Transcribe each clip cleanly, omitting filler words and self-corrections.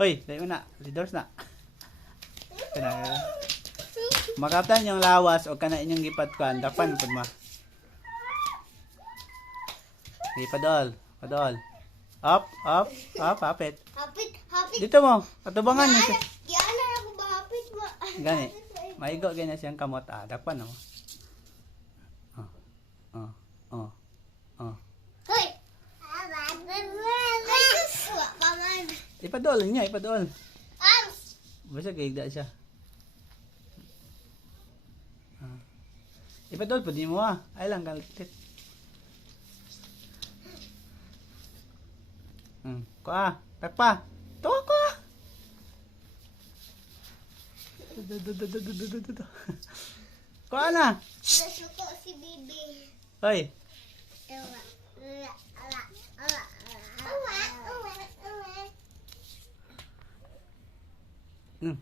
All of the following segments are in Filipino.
Hoy, tayo na. Leaders na. Kana. Makaptan yung lawas o kana inyong gipadkuan. Dapan pud ma. Di padol. Padol. Up, up, up, hapit. Hapit, hapit. Dito mo. Atubangan niya siya. Giana na ako ba hapit ba? Gani. Maigo ganyan siyang kamot. Dapan mo. Oh. Hoy! Ay, sus! Wa pa man. Ipadol niya, ipadol. Arms! Basta kaigda siya. Ipadol pud mo Ay lang kalit. Kuha, takpa. Tuwa ko. Kuha na. Nasuko si Bibi. Hoy.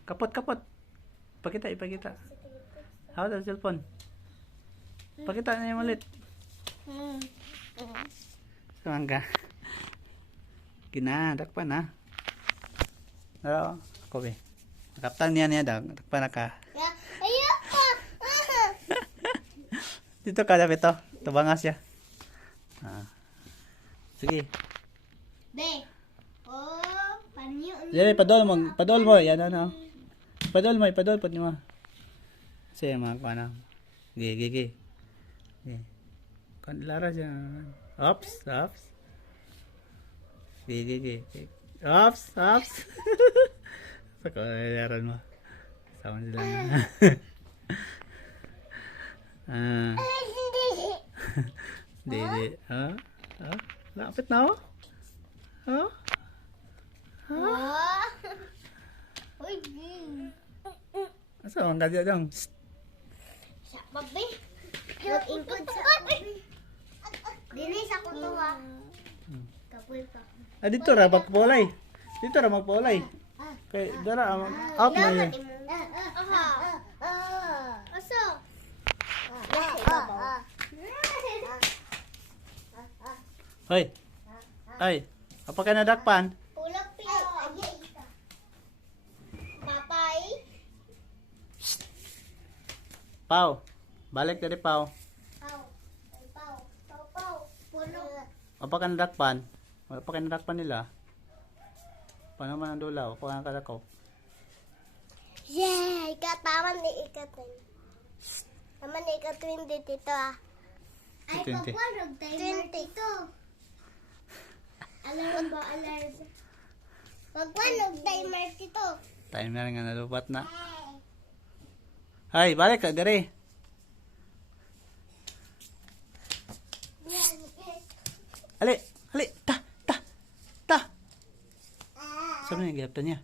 Kapot. Ipakita. Hawak ang cellphone. Pakita na yung ulit. Saan ka? Takpan na. Pero, kobe. Nakaptan niya takpan na ka. Ayoko! Dito ka, dapat ito. Tubangas siya. Sige. Be. Oh, panyo. Jadi, padol mo. Yan ano. Padol pud mo. Sige, mga kuha na. Gigi. Lara siya. Ops. Gigi. Ops. Saka, laran mo. Sama sila na. Didi. Lapit na oh. Uy, Asa ang gadya dong? sa babi. Mag-ingkod sa Dinis ako to ha. Kapul pa. Dito ra magpulay. Kay dara out na yun. Aha. Aso? Hoy. Ay, apa ka nadakpan? Ulap pila. Papay. Pau. Balik dari Pau. Pau. Puno. Apa ka nadakpan? Wala pa ka nadakpan nila. Paano man ang dulaw? Apa ka nakadako? Yay! Taman ni ikatin. Taman ni ikatin dito ah. Ay, 20. papunog tayo dito. Alarm ba? Alarm. Magpanog timer dito. Timer nga nalubat na. Hay, balik ka dari. Ali. Ta. Saan na yung gihaptan niya?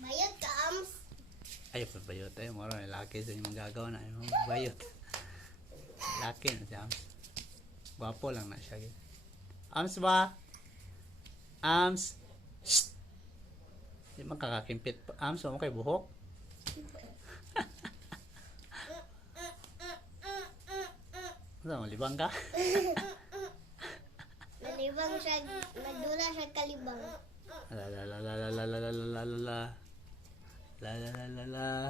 Bayad ka, Ams. Ay, pagbayot tayo. Mara, laki sa yung magagawa na. Yung bayot. Laki na siya. Gwapo lang na siya. Ams ba? Ams. Shh! Di man kakakimpit. Ams, mo kay buhok? Ano, malibang ka? Nalibang siya, nagdula siya kalibang. La.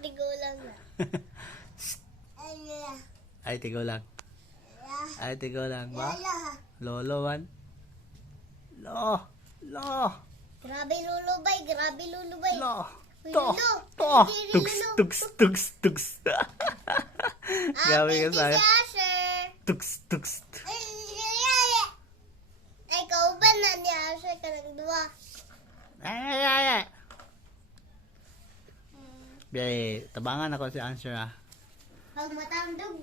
Tigulang na. Ay, tigo lang ba? Lolo man. Lo. Grabe lulubay. Lo. Lolo. Tugs. Grabe ka sa'yo. Tugs. Ay, kauban na ni Asher ka ng duwa. Ay. Biyay, tabangan ako si Answer ah. Pag matandog,